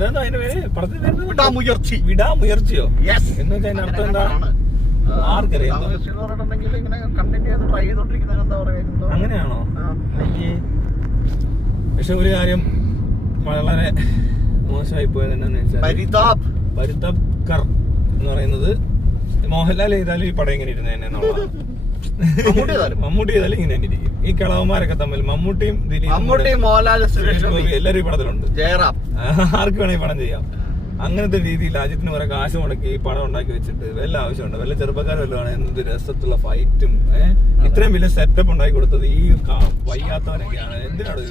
എന്താണ് അതിന്റെ പേര് പറഞ്ഞത്? വിടാമുയർച്ചയോ എന്ന് വെച്ചാൽ അതിന്റെ അർത്ഥം എന്താണ്? ആർക്കറിയാം. അങ്ങനെയാണോ? പക്ഷെ ഒരു കാര്യം വളരെ മോശമായി പോയത് എന്താണെന്ന് വെച്ചാൽ പരിതാപ് കർ എന്ന് പറയുന്നത് മോഹൻലാൽ ചെയ്താലും ഈ പടം ഇങ്ങനെ ഇരുന്ന് തന്നെ എന്നുള്ളതാണ്. മമ്മൂട്ടി ചെയ്താലും ഇങ്ങനെ തന്നെ ഇരിക്കും. ഈ കിളവന്മാരൊക്കെ തമ്മിൽ മമ്മൂട്ടിയും എല്ലാവരും ഈ പടത്തിലുണ്ട്. ആർക്ക് വേണമെങ്കിൽ പടം ചെയ്യാം. അങ്ങനത്തെ രീതിയിൽ അജിത്തിന് കുറെ കാശ് മുടക്കി ഈ പടം ഉണ്ടാക്കി വെച്ചിട്ട് വല്ല ആവശ്യമുണ്ട്? വല്ല ചെറുപ്പക്കാരും വല്ലതാണ് എന്ത് രസത്തുള്ള ഫൈറ്റും ഇത്രയും വലിയ സെറ്റപ്പ് ഉണ്ടാക്കി കൊടുത്തത് ഈ വയ്യാത്തവനൊക്കെയാണ്. എന്തിനാണ്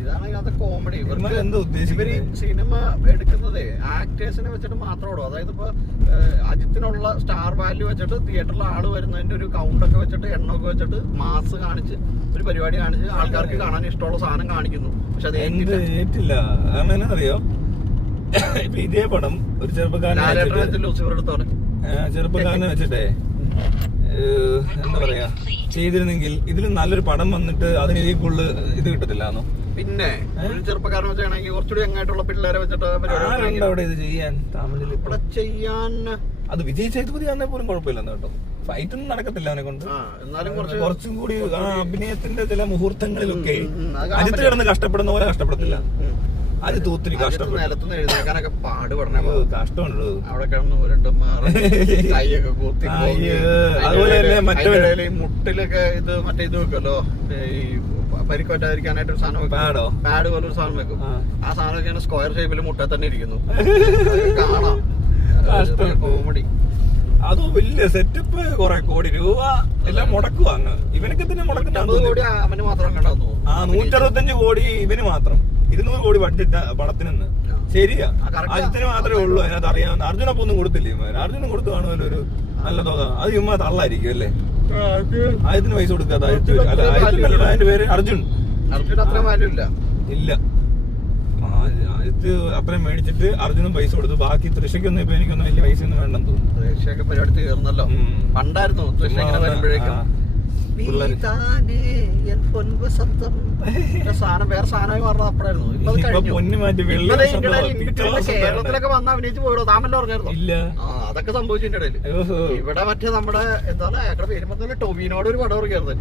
ഇതാണ് കോമഡി. എന്താ ഉദ്ദേശിക്കുന്നത്? സിനിമ എടുക്കുന്നത് ആക്ടേഴ്സിനെ വെച്ചിട്ട് മാത്രമേ ഉള്ളൂ. അതായത് ഇപ്പൊ അജിത്തിനുള്ള സ്റ്റാർ വാല്യൂ വെച്ചിട്ട് തിയേറ്ററിൽ ആള് വരുന്നതിന്റെ ഒരു കൗണ്ടൊക്കെ വെച്ചിട്ട് എണ്ണമൊക്കെ വെച്ചിട്ട് മാസ് കാണിച്ച് ഒരു പരിപാടി കാണിച്ച് ആൾക്കാർക്ക് കാണാൻ ഇഷ്ടമുള്ള സാധനം കാണിക്കുന്നു. പക്ഷെ അത് ഏറ്റില്ല. കാരണം എന്നാ അറിയോ, ഇപ്പൊ ഇതേ പടം ഒരു ചെറുപ്പക്കാരനെ വെച്ചിട്ടേ എന്താ പറയാ ചെയ്തിരുന്നെങ്കിൽ ഇതിലും നല്ലൊരു പടം വന്നിട്ട് അതിന് ഇതിൽ കൂടുതൽ ഇത് കിട്ടത്തില്ലാന്നോ? പിന്നെ ചെറുപ്പക്കാരനെ വെച്ചാണെങ്കിൽ കുറച്ചുകൂടി അങ്ങായിട്ടുള്ള പിള്ളേരെ വെച്ചിട്ട് അവിടെ ഇത് ചെയ്യാൻ തമിഴിൽ ഇവിടെ ചെയ്യാൻ അത് വിജയ് സേതുപതി ആണെങ്കിൽ പോലും കുഴപ്പമില്ലെന്ന് കേട്ടോ. ഫൈറ്റ് ഒന്നും നടക്കത്തില്ല അവനെ കൊണ്ട്. എന്നാലും കുറച്ചും കൂടി അഭിനയത്തിന്റെ ചില മുഹൂർത്തങ്ങളിലൊക്കെ അജിത്ത് കിടന്ന് കഷ്ടപ്പെടുന്ന പോലെ കഷ്ടപ്പെടത്തില്ല. അജിത്ത് ഒത്തിരി കഷ്ടപ്പെട്ടു. നിലത്തുനിന്ന് എഴുന്നേക്കാനൊക്കെ പാടുപെടണം. കഷ്ടമുണ്ട് അവിടെ കിടന്ന് ഉരുണ്ട് മാറി കൈയൊക്കെ കൂത്തി. അതുപോലെ തന്നെ മറ്റേ മുട്ടിലൊക്കെ ഇത് മറ്റേ ഇത് വെക്കുമല്ലോ, ഈ പരിക്ക് പറ്റാതിരിക്കാനായിട്ട് ഒരു സാധനം വെക്കും, പാഡ് പോലെ ഒരു സാധനം വെക്കും. ആ സാധനം ഒക്കെ സ്ക്വയർ ഷേപ്പിൽ മുട്ട തന്നെ ഇരിക്കുന്നു. കാണാം കോമഡി. അത് വലിയ സെറ്റപ്പ്, കുറെ കോടി രൂപ എല്ലാം മുടക്കുക. അങ്ങ് ഇവനൊക്കെ തന്നെ മുടക്കുന്ന 50 കോടി അവന് മാത്രം കണ്ടാന്നു. 165 കോടി ഇവന് മാത്രം, 200 കോടി ബഡ്ജറ്റ് പടത്തിനെന്ന്. ശരിയാ, അജിത്തിന് മാത്രമേ ഉള്ളൂ അതിനകത്ത് അറിയാവുന്ന. അർജുനൊപ്പം ഒന്നും കൊടുത്തില്ലേ? അർജുനും കൊടുത്തു കാണുമല്ലോ ഒരു നല്ല തുക. അത് ചുമ്മാ തള്ളായിരിക്കും അല്ലേ? ആയത്തിന് പൈസ കൊടുക്കാത്ത അതിന്റെ പേര് അർജുൻ. അത്ര വാല്യൂ ഇല്ല. അത്രയും മേടിച്ചിട്ട് അർജുനും പൈസ കൊടുത്തു. ബാക്കി തൃശ്ശയ്ക്കൊന്നും ഇപ്പൊ എനിക്കൊന്നും വലിയ പൈസ ഒന്നും വേണ്ടെന്ന് തോന്നുന്നു. തൃശ്ശയൊക്കെ പരിപാടി തീർന്നല്ലോ. പണ്ടായിരുന്നു തൃശ്ശ ഇങ്ങനെ വരുമ്പോഴേക്കും സാധനം വേറെ സാധനമായി മാറുന്നത് അപ്പഴായിരുന്നു. കേരളത്തിലൊക്കെ വന്ന് അഭിനയിച്ച് പോയിടോ? താമല്ലോ പറഞ്ഞായിരുന്നു. അതൊക്കെ സംഭവിച്ചതിന്റെ ഇടയിൽ ഇവിടെ മറ്റേ നമ്മുടെ എന്താണ് അയാളുടെ പേരുമ്പോ ടൊവിനോട് ഒരു പടം ഇറങ്ങിയായിരുന്നു.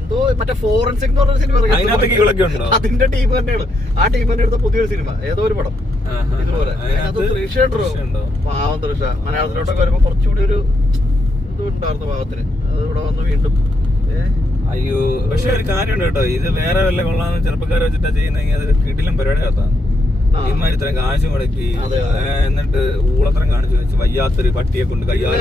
എന്തോ മറ്റേ ഫോറൻസിക് എന്ന് പറഞ്ഞ സിനിമ ഇറങ്ങി. അതിന്റെ ടീം തന്നെയാണ്. ആ ടീം തന്നെ എടുത്ത പുതിയൊരു സിനിമ, ഏതോ ഒരു പടം ഇതുപോലെ. തൃശ്ശ പാവം തൃശ്ശ മലയാളത്തിലോട്ടൊക്കെ വരുമ്പോ കുറച്ചുകൂടി ഒരു ഇത് ഉണ്ടായിരുന്നു പാവത്തിന്. അത് ഇവിടെ വന്ന് വീണ്ടും അയ്യോ. പക്ഷെ ഒരു കാര്യമുണ്ട് കേട്ടോ, ഇത് വേറെ വല്ല കൊള്ളാന്ന് ചെറുപ്പക്കാരെ വെച്ചിട്ടാ ചെയ്യുന്നെങ്കിൽ അത് കിടിലം പരിപാടി നടത്താം. ഇമാര് ഇത്രയും കാശ് മുടക്കി എന്നിട്ട് ഊളത്രം കാണിച്ചു വെച്ച് വയ്യാത്തൊരു പട്ടിയെ കൊണ്ട് കയ്യാലെ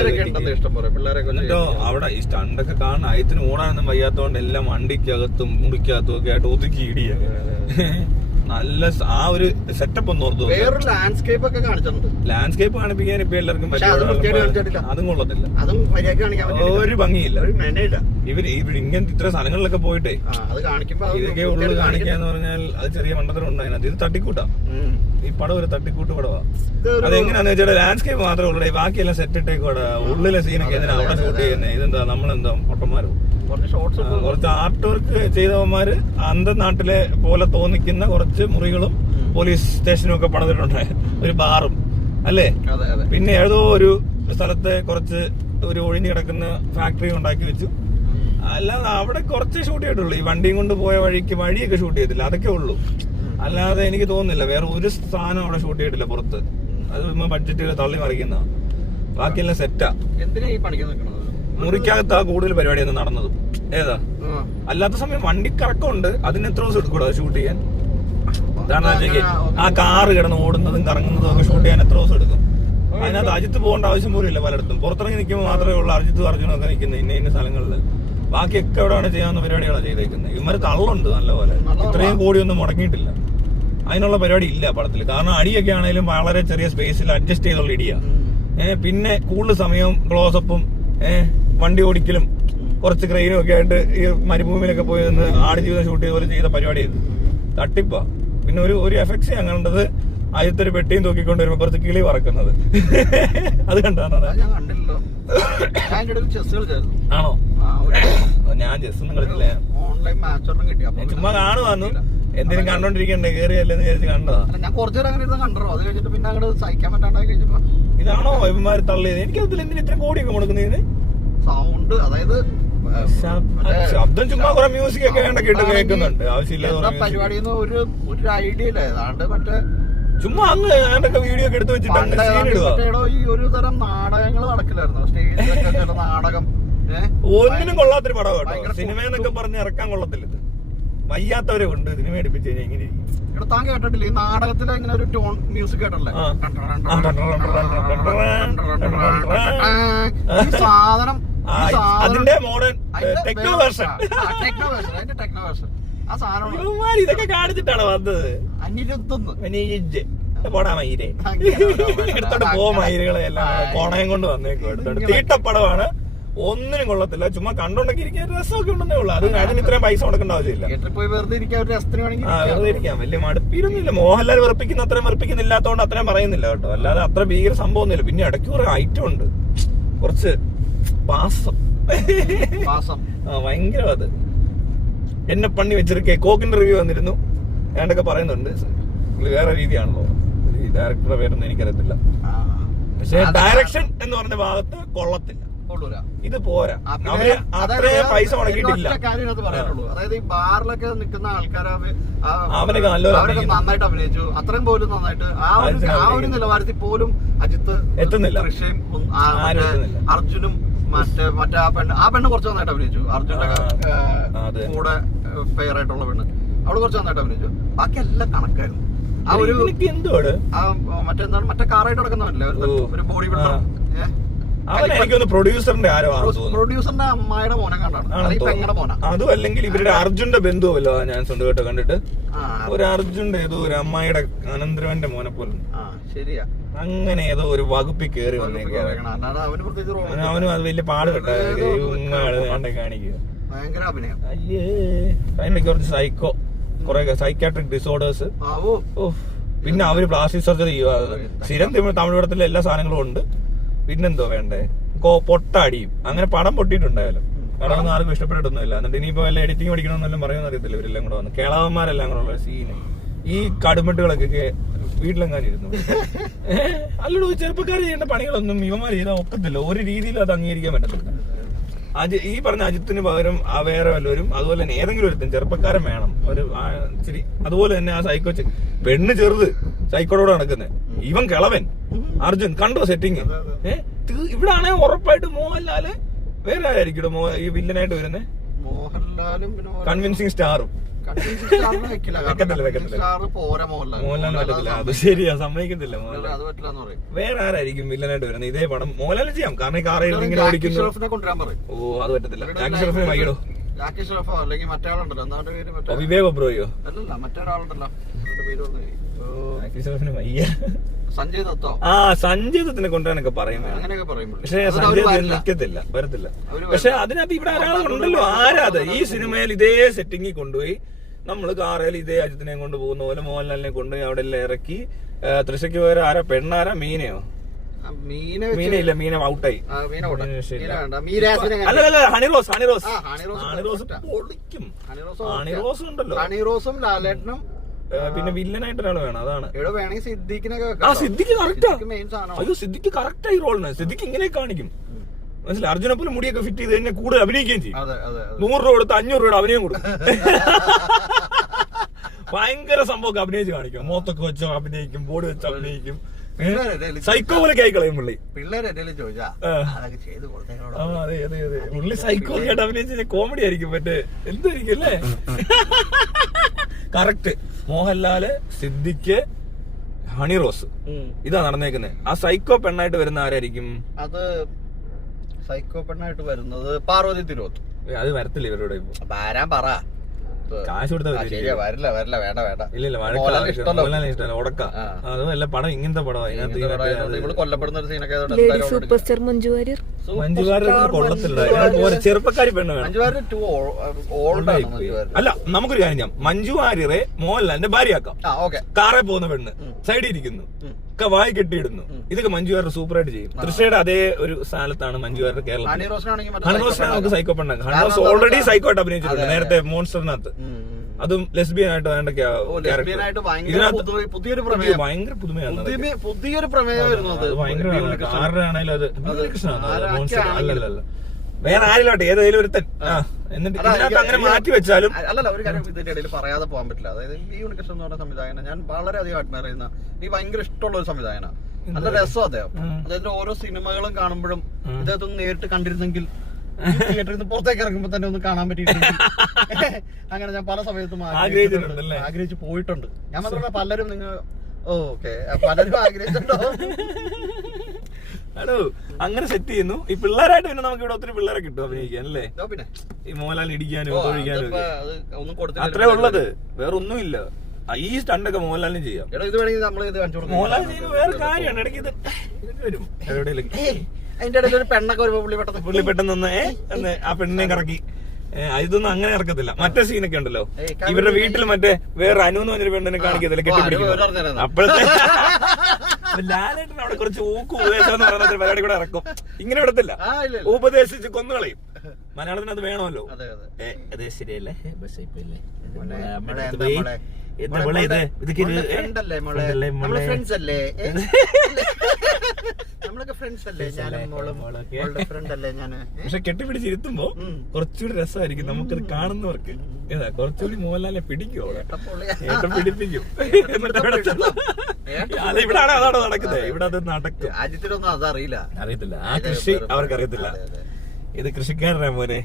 എന്നിട്ടോ അവിടെ ഈ സ്റ്റണ്ടൊക്കെ കാണാൻ അയത്തിന് ഓടാനൊന്നും വയ്യാത്തോണ്ട് എല്ലാം വണ്ടിക്കകത്തും മുറിക്കകത്തും ഒക്കെ ആയിട്ട് ഒതുക്കി ഇടിയ നല്ല ആ ഒരു സെറ്റപ്പ് ഒന്ന് ഓർത്തു. വേറൊരു ലാൻഡ്സ്കേപ്പ് ഒക്കെ കാണിച്ചിട്ടുണ്ട്. ലാൻഡ്സ്കേപ്പ് കാണിപ്പിക്കാൻ ഇപ്പൊ എല്ലാവർക്കും അതും കൊള്ളത്തില്ല, ഒരു ഭംഗിയില്ല. ഇവര് ഇങ്ങനത്തെ ഇത്ര സ്ഥലങ്ങളിലൊക്കെ പോയിട്ടേ ഇതൊക്കെ ഉള്ളു കാണിക്കാന്ന് പറഞ്ഞാൽ അത് ചെറിയ മണ്ടത്തരം ഉണ്ടായിരുന്നു. ഇത് തട്ടിക്കൂട്ടാ, ഈ പടം ഒരു തട്ടിക്കൂട്ട് പടവാ. അതെങ്ങനെയാന്ന് വെച്ചാൽ ലാൻഡ്സ്കേപ്പ് മാത്രമേ ഉള്ളൂ, ബാക്കിയെല്ലാം സെറ്റ് ഇട്ടേക്കോടെ. ഉള്ളിലെ സീനൊക്കെ എന്തിനാ അവിടെ ഷൂട്ട് ചെയ്യുന്നത്? ഇതെന്താ നമ്മളെന്താ പൊട്ടന്മാരോ? കുറച്ച് ആർട്ട് വർക്ക് ചെയ്തവന്മാര് അന്ത നാട്ടിലെ പോലെ തോന്നിക്കുന്ന കുറച്ച് മുറികളും പോലീസ് സ്റ്റേഷനും ഒക്കെ പണിതിട്ടുണ്ട്, ഒരു ബാറും അല്ലേ. പിന്നെ ഏതോ ഒരു സ്ഥലത്തെ കുറച്ച് ഒരു ഒഴിഞ്ഞു കിടക്കുന്ന ഫാക്ടറി ഉണ്ടാക്കി വെച്ചു. അല്ലാതെ അവിടെ കുറച്ച് ഷൂട്ട് ചെയ്തിട്ടുള്ളൂ. ഈ വണ്ടിയും കൊണ്ട് പോയ വഴിയൊക്കെ ഷൂട്ട് ചെയ്തില്ല, അതൊക്കെ ഉള്ളൂ. അല്ലാതെ എനിക്ക് തോന്നുന്നില്ല വേറെ ഒരു സ്ഥാനം അവിടെ ഷൂട്ട് ചെയ്തിട്ടില്ല പുറത്ത്. അത് ബഡ്ജറ്റ് തള്ളി മറിക്കുന്ന, ബാക്കിയെല്ലാം സെറ്റാ. എന്തിനാ ഈ പണിക്ക് നിൽക്കുന്നത്? മുറിക്കകത്താ കൂടുതൽ പരിപാടിയൊന്നും നടന്നതും. ഏതാ അല്ലാത്ത സമയം വണ്ടി കറക്കമുണ്ട്, അതിന് എത്ര ദിവസം എടുക്കൂടാ ഷൂട്ട് ചെയ്യാൻ? ആ കാറ് കിടന്ന് ഓടുന്നതും കറങ്ങുന്നതും ഒക്കെ ഷൂട്ട് ചെയ്യാൻ എത്ര ദിവസം എടുക്കും? അതിനകത്ത് അജിത്ത് പോകേണ്ട ആവശ്യം പോലും ഇല്ല. പലയിടത്തും പുറത്തിറങ്ങി നിൽക്കുമ്പോൾ മാത്രമേ ഉള്ളൂ അജിത്തും അർജുനൊക്കെ നിൽക്കുന്നത് ഇന്ന സ്ഥലങ്ങളിൽ. ബാക്കിയൊക്കെ എവിടെയാണ് ചെയ്യാവുന്ന പരിപാടികളാണ് ചെയ്തേക്കുന്നത്. ഇവന്മാര് തള്ളുണ്ട് നല്ലപോലെ. ഇത്രയും കോടിയൊന്നും മുടങ്ങിയിട്ടില്ല, അതിനുള്ള പരിപാടി ഇല്ല പടത്തിൽ. കാരണം അടിയൊക്കെ ആണെങ്കിലും വളരെ ചെറിയ സ്പേസിൽ അഡ്ജസ്റ്റ് ചെയ്തുള്ള ഇടിയാ. പിന്നെ കൂടുതൽ സമയം ക്ലോസപ്പും വണ്ടി ഓടിക്കലും കുറച്ച് ക്രെയിനും ഒക്കെ ആയിട്ട് ഈ മരുഭൂമിയിലൊക്കെ പോയി നിന്ന് ആടുജീവിതം ഷൂട്ട് ചെയ്ത പോലെ ചെയ്ത പരിപാടിയായത്. തട്ടിപ്പാ. പിന്നെ ഒരു എഫക്ട്സ് ഞാൻ കണ്ടത് ആദ്യത്തെ പെട്ടിയും തൂക്കിക്കൊണ്ട് വരുമ്പോ കുറച്ച് കിളി പറക്കുന്നത്. അത് കണ്ടാണോ? ആണോ? ഞാൻ ചെസ് ഒന്നും കളിച്ചില്ല, ചുമ്മാ കാണുവാന്നു. എന്തിനും കണ്ടോണ്ടിരിക്കണ്ടേ, കേറിയല്ലെന്ന് വിചാരിച്ച് കണ്ടതാ. ഞാൻ കുറച്ചു നേരം അങ്ങനെ ഇരുന്ന് കണ്ടോ, അത് കഴിഞ്ഞിട്ട് പിന്നെ അങ്ങോട്ട് സഹിക്കാൻ പറ്റാണ്ടായി കഴിഞ്ഞപ്പോ ഇതാണോ ഇവന്മാര് തള്ളിയത്? എനിക്കതിൽ എന്തിനാ ഇത്ര കോടിയൊക്കെ കൊടുക്കുന്നതിന്? സൗണ്ട്, അതായത് ശബ്ദം ചുമ്മാ കുറെ മ്യൂസിക് ഒക്കെ വേണ്ട കേൾക്കുന്നുണ്ട്, ആവശ്യമില്ല പരിപാടിന്ന് ഒരു ഐഡിയ ഇല്ല. ഏതാണ്ട് മറ്റേ ചുമ്മാ അങ്ങ് ഏതൊക്കെ വീഡിയോ ഒക്കെ എടുത്ത് വെച്ചിട്ടുണ്ടോ? ഈ ഒരു തരം നാടകങ്ങൾ നടക്കില്ലായിരുന്നു സ്റ്റേജിലൊക്കെ, നാടകം ഒന്നിനും കൊള്ളാത്തൊരു പടം കേട്ടോ. സിനിമയെന്നൊക്കെ പറഞ്ഞ് ഇറക്കാൻ കൊള്ളത്തില്ല. ഇത് വയ്യാത്തവരെ കൊണ്ട് സിനിമ എടുപ്പിച്ച് കഴിഞ്ഞാൽ എങ്ങനെ ഇരിക്കും? ഇവിടെ താൻ കേട്ടിട്ടില്ല ഈ നാടകത്തിലെ ഇങ്ങനെ ഒരു ടോൺ മ്യൂസിക് കേട്ടല്ലേ? ഈ സാധനം അതിന്റെ മോഡേൺ ടെക്നോ വേർഷൻ, അതിന്റെ ടെക്നോ വേർഷൻ. ആ സാധനം ഇതൊക്കെ കാണിച്ചിട്ടാണ് വന്നത്. പോടാ മയിരെ, എടുത്തോണ്ട് പോ മയിലുകളെ എല്ലാം കോണയം കൊണ്ട് വന്നേക്കും. എടുത്തോണ്ട് തീട്ടപ്പടമാണ്, ഒന്നിനും കൊള്ളത്തില്ല. ചുമ്മാ കണ്ടോണ്ടൊക്കെ ഇരിക്കാൻ രസമൊക്കെ ഉണ്ടെന്നേ ഉള്ളൂ. അതിന് ഇത്രയും പൈസ കൊടുക്കേണ്ട ആവശ്യമില്ല. വെറുതെ ഇരിക്കാം, വലിയ മടുപ്പിരുന്നില്ല. മോഹൻലാൽ വെറുപ്പിക്കുന്ന അത്രയും വെറുപ്പിക്കുന്നില്ലാത്തോണ്ട് അത്രയും പറയുന്നില്ല കേട്ടോ. അല്ലാതെ അത്ര ഭീകര സംഭവം ഒന്നുമില്ല. പിന്നെ ഇടയ്ക്ക് കുറെ ഐറ്റം ഉണ്ട്, കുറച്ച് പാസം ഭയങ്കര. അത് എന്നെ പണി വെച്ചിരിക്കേ. കോക്കിന്റെ റിവ്യൂ വന്നിരുന്നു, ഏണ്ടൊക്കെ പറയുന്നുണ്ട്. വേറെ രീതിയാണല്ലോ, ഡയറക്ടറുടെ പേരൊന്നും എനിക്കറിയത്തില്ല. പക്ഷെ ഡയറക്ഷൻ എന്ന് പറഞ്ഞ ഭാഗത്ത് കൊള്ളത്തില്ല, ഇത് പോരാ. അവര് അത്രയും പൈസ മുടക്കിയിട്ടില്ല. അതായത് ഈ ബാറിലൊക്കെ നിൽക്കുന്ന ആൾക്കാരെ അവനൊക്കെ നന്നായിട്ട് അഭിനയിച്ചു, അത്രയും പോലും നന്നായിട്ട്. ആ ഒരു നിലവാരത്തിൽ പോലും അജിത്ത് എത്തുന്നില്ല. അർജുനും മറ്റേ ആ പെണ്ണ് കുറച്ച് നന്നായിട്ട് അഭിനയിച്ചു. അർജുന്റെ കൂടെ ഫെയർ ആയിട്ടുള്ള പെണ്ണ്, അവള് കുറച്ച് നന്നായിട്ട് അഭിനയിച്ചു. ബാക്കി എല്ലാം കണക്കായിരുന്നു. ആ ഒരു മറ്റെന്താണ് മറ്റേ കാറായിട്ട് നടക്കുന്നവല്ലേ ഒരു ബോഡി ബിൽഡർ, പ്രൊഡ്യൂസറിന്റെ ആരോ, പ്രൊഡ്യൂസറിന്റെ അമ്മായിയുടെ മോനെ കണ്ടാണ്, പെങ്ങളുടെ മോന. അതും അല്ലെങ്കിൽ ഇവരുടെ അർജുന്റെ ബന്ധുവല്ലോ ഞാൻ സ്വന്തം കേട്ടോ കണ്ടിട്ട്. ഒരു അർജുന്റെ ഏതോ ഒരു അമ്മായിയുടെ അനന്തരവന്റെ മോനെ പോലും. ശരിയാ, അങ്ങനെ ഏതോ ഒരു വകുപ്പിൽ കയറി വന്നേക്കാണ്. അവനും അത് വലിയ പാട് കേട്ടോ കാണിക്കുക. ഭയങ്കര അഭിനയം. അയ്യേ, അതിന്റെ കുറച്ച് സൈക്കോ, കുറെ സൈക്കാട്രിക് ഡിസോർഡേഴ്സ്. പിന്നെ അവര് പ്ലാസ്റ്റിക് സർജറി ചെയ്യുക. സ്ഥിരം തമിഴ് പടത്തിലെ എല്ലാ സാധനങ്ങളും ഉണ്ട്. പിന്നെന്തോ വേണ്ടേ, പൊട്ടടിയും. അങ്ങനെ പടം പൊട്ടിയിട്ടുണ്ടായാലും പടമൊന്നും ആർക്കും ഇഷ്ടപ്പെട്ടിട്ടൊന്നുമില്ല. എന്നിട്ട് ഇനിയിപ്പോ വല്ല എഡിറ്റിംഗ് പഠിക്കണമെന്നെല്ലാം പറയുമെന്ന് അറിയത്തില്ല. ഇവരെല്ലാം കൂടെ വന്ന് കേളവന്മാരെല്ലാം കൂടെ ഉള്ള സീന്, ഈ കടുമെട്ടുകളൊക്കെ വീട്ടിലെങ്ങാനും ഇരുന്നു. അല്ലടോ, ചെറുപ്പക്കാർ ചെയ്യേണ്ട പണികളൊന്നും ഇവന്മാർ ചെയ്താൽ ഒക്കത്തില്ല. ഒരു രീതിയിലും അത് അംഗീകരിക്കാൻ പറ്റത്തില്ല. ഈ പറഞ്ഞ അജിത്തിന് പകരം വേറെ വല്ലവരും, അതുപോലെ തന്നെ ഏതെങ്കിലും ഒരുത്തും ചെറുപ്പക്കാരൻ വേണം. ഒരു ഇച്ചിരി അതുപോലെ തന്നെ ആ സൈക്കോ പെണ്ണ് ചെറുത് സൈക്കോടോടെ നടക്കുന്നത്, ഇവൻ കിളവൻ അർജുൻ. കണ്ടോ സെറ്റിങ്? ഇവിടെ ആണെ ഉറപ്പായിട്ട് മോഹൻലാല് വേറെ ആയിരിക്കും ഈ വില്ലനായിട്ട് വരുന്നത്. മോഹൻലാലും കൺവിൻസിങ് സ്റ്റാറും മോഹൻലാൽ പറ്റത്തില്ല. അത് ശരിയാ, സമ്മതിക്കത്തില്ല. വേറെ ആരായിരിക്കും വില്ലനായിട്ട് വരുന്നത് ഇതേ പടം? മോഹൻലാൽ ചെയ്യാം, കാരണം ഈ കാറിൽ ഇങ്ങനെ ഓടിക്കുന്നു. ഓ, അത് പറ്റത്തില്ല. ജാക്കി ഷറഫിനെ വൈകിടോ. വിവേക് ഒബ്രോയോ? സഞ്ജയ് ദത്തിനെ കൊണ്ടുവരാനൊക്കെ പറയുന്നത്. പക്ഷെ സഞ്ജയ് ദത്ത് നിൽക്കത്തില്ല, വരത്തില്ല. പക്ഷെ അതിനകത്ത് ഇവിടെ ഒരാളുണ്ടല്ലോ, ആരാത് ഈ സിനിമയിൽ ഇതേ സെറ്റിംഗിൽ കൊണ്ടുപോയി നമ്മള് കാറയിൽ ഇതേ അജിത്തിനെ കൊണ്ട് പോകുന്ന പോലെ മോഹൻലാലിനെ കൊണ്ടുപോയി അവിടെ എല്ലാം ഇറക്കി. തൃശ്ശയ്ക്ക് വേറെ ആരാ, പെണ്ണാരാ? മീനയോ? മീനയില്ല, മീന ഔട്ടായി. അല്ല, ഹണിറോസ്. ഹണിറോസ് പൊളിക്കും. ഹണിറോസ് ഉണ്ടല്ലോ. ഹണിറോസും ലാലേട്ടനും. പിന്നെ വില്ലനായിട്ട് ഒരാൾ വേണം, അതാണ്. സിദ്ദിഖ് കറക്റ്റാ. അയ്യോ, സിദ്ദിഖ് കറക്റ്റായി റോളിന്. സിദ്ദിഖ് ഇങ്ങനെ കാണിക്കും, മനസ്സിലായി. അർജുനെപ്പോലും മുടിയൊക്കെ ഫിറ്റ് ചെയ്ത് തന്നെ കൂടുതൽ അഭിനയിക്കുകയും ചെയ്യും. 100 രൂപ കൊടുത്ത് 500 രൂപയുടെ അഭിനയം കൊടുക്കും. ഭയങ്കര സംഭവമൊക്കെ അഭിനയിച്ച് കാണിക്കും. മുഖത്തൊക്കെ വെച്ച് അഭിനയിക്കും, ബോഡി വെച്ച് അഭിനയിക്കും. സൈക്കോ പോലെ കൈ കളയും പുള്ളി. പുള്ളി സൈക്കോ ആയിട്ട് അഭിനയിച്ച കോമഡി ആയിരിക്കും. മറ്റേ എന്തായിരിക്കും അല്ലേ? കറക്റ്റ്. മോഹൻലാല്, സിദ്ദിഖ്, ഹണിറോസ്, ഇതാ നടന്നേക്കുന്നത്. ആ സൈക്കോ പെണ്ണായിട്ട് വരുന്ന ആരായിരിക്കും? അത് സൈക്കോ പെണ്ണായിട്ട് വരുന്നത് പാർവതി തിരുവോത്ത്. അത് വരത്തില്ല ഇവരോട്. ഇപ്പൊ വരാൻ പറ, കാശ് കൊടുത്താൽ വരില്ല. വേണ്ട. ഇല്ല, ഇഷ്ടമല്ല. ഉടക്ക അതുമല്ല, പടം ഇങ്ങനത്തെ പടം. അതിനകത്ത് കൊല്ലപ്പെടുന്ന ഒരു സീനൊക്കെ. മഞ്ജു വാര്യർ കൊള്ളത്തില്ല. ചെറുപ്പക്കാരി പെണ്ണ് വേണം. അല്ല, നമുക്കൊരു കാര്യം ചെയ്യാം. മഞ്ജു വാര്യറെ മോഹൻലാലിന്റെ ഭാര്യയാക്കാം. കാറെ പോകുന്ന പെണ്ണ്, സൈഡിൽ ഇരിക്കുന്നു, വായി കെട്ടിയിടുന്നു. ഇതൊക്കെ മഞ്ജു വാര്യർ സൂപ്പറായിട്ട് ചെയ്യും. തൃശ്ശയുടെ അതേ ഒരു സ്ഥലത്താണ് മഞ്ജു വാര്യർ കേരളത്തിൽ. ഹണിറോസിനെ നമുക്ക് സൈക്കോ പെണ്ണാക്കാം. ഹണിറോസ് ഓൾറെഡി സൈക്കോ ആയിട്ട് അഭിനയിച്ചിട്ടുണ്ട് നേരത്തെ മോൺസ്റ്ററിനകത്ത്. അതും ലെസ്ബിയൻ ആയിട്ട് എന്തൊക്കെയാ ലെസ്ബിയനായിട്ട് പുതിയൊരു പ്രമേയം, ഭയങ്കര പുതുമയാണ്, പുതിയൊരു പ്രമേയമായിരുന്നു അത്. ഭയങ്കര ആരുടെ ആണെങ്കിലും അത് അല്ലല്ല വേറെ ആരിലോട്ടെ ഏതെങ്കിലും ഒരു എന്നിട്ട് ഇതിനകത്ത് അങ്ങനെ മാറ്റി വെച്ചാലും അല്ലല്ല. ഒരു കാര്യം ഇതിന്റെ ഇടയിൽ പറയാതെ പോകാൻ പറ്റില്ല. അതായത് ഈ ഉണ്ണികൃഷ്ണൻ എന്ന് പറഞ്ഞ സംവിധായകനെ ഞാൻ വളരെയധികം അഡ്മയർ ചെയ്യുന്ന, എനിക്ക് ഭയങ്കര ഇഷ്ടമുള്ള ഒരു സംവിധായകനാണ്. നല്ല രസം അദ്ദേഹം. അദ്ദേഹത്തിന്റെ ഓരോ സിനിമകളും കാണുമ്പോഴും ഇദ്ദേഹത്തൊന്ന് നേരിട്ട് കണ്ടിരുന്നെങ്കിൽ തിയേറ്ററിൽ നിന്ന് പുറത്തേക്ക് ഇറങ്ങുമ്പോ തന്നെ ഒന്ന് കാണാൻ പറ്റിയിട്ടുണ്ട്. അങ്ങനെ ഞാൻ പല സമയത്തും ആഗ്രഹിച്ചു പോയിട്ടുണ്ട്. ഞാൻ മാത്രമല്ല പലരും നിങ്ങൾ ഓക്കെ പലരും ആഗ്രഹിച്ചിട്ടുണ്ടോ? ഹലോ അങ്ങനെ സെറ്റ് ചെയ്യുന്നു. ഈ പിള്ളേരായിട്ട് പിന്നെ നമുക്ക് ഇവിടെ ഒത്തിരി പിള്ളേരെ കിട്ടും അഭിനയിക്കാൻ അല്ലേ? പിന്നെ ഈ മോഹൻലാൽ ഇടിക്കാനും ഒഴിക്കാനും അത്രേ ഉള്ളത്, വേറെ ഒന്നുമില്ല. ഈ സ്റ്റണ്ടൊക്കെ മോഹൻലാലിനും ചെയ്യാം. മോഹൻലാൽ ചെയ്യുമ്പോൾ വേറെ കാര്യമാണ്. ഇടയ്ക്ക് ഇത് വരും എവിടെയെങ്കിലും അതിന്റെ ഇടയിൽ ഒരു പെണ്ണൊക്കെ വരുമ്പോ പുള്ളി പെട്ടെന്ന് ആ പെണ്ണിനെ കറക്കി. ഇതൊന്നും അങ്ങനെ ഇറക്കത്തില്ല. മറ്റേ സീനൊക്കെ ഉണ്ടല്ലോ, ഇവരുടെ വീട്ടിൽ മറ്റേ വേറെ അനു എന്ന് പറഞ്ഞൊരു പെണ്ണിനെ കാണിക്കത്തില്ല, കെട്ടിപ്പിടിക്കും. അപ്പോഴത്തെ ലാലേട്ടൻ അവിടെ കുറച്ച് ഊക്ക് ഉപദേശം എന്ന് പറയുന്ന പരിപാടി കൂടെ ഇറക്കും. ഇങ്ങനെ വിടത്തില്ല, ഉപദേശിച്ച് കൊന്നുകളയും. മലയാളത്തിന് അത് വേണമല്ലോ. അതെ ശരിയല്ലേ? പക്ഷെ കെട്ടിപ്പിടിച്ചിരുത്തുമ്പോ കുറച്ചുകൂടി രസമായിരിക്കും നമുക്കത് കാണുന്നവർക്ക്. ഏതാ കുറച്ചുകൂടി മോഹൻലാലിനെ പിടിക്കും, ഏട്ടൻ പിടിപ്പിക്കും. അതെ, ഇവിടാണ് അതാണ് നടക്കുന്നത്. ഇവിടെ അത് നടക്കും. രാജ്യത്തിലൊന്നും അതറിയില്ല, അറിയത്തില്ല. ആ കൃഷി അവർക്ക് അറിയത്തില്ല. ഇത് കൃഷിക്കാരനാ മോനെ,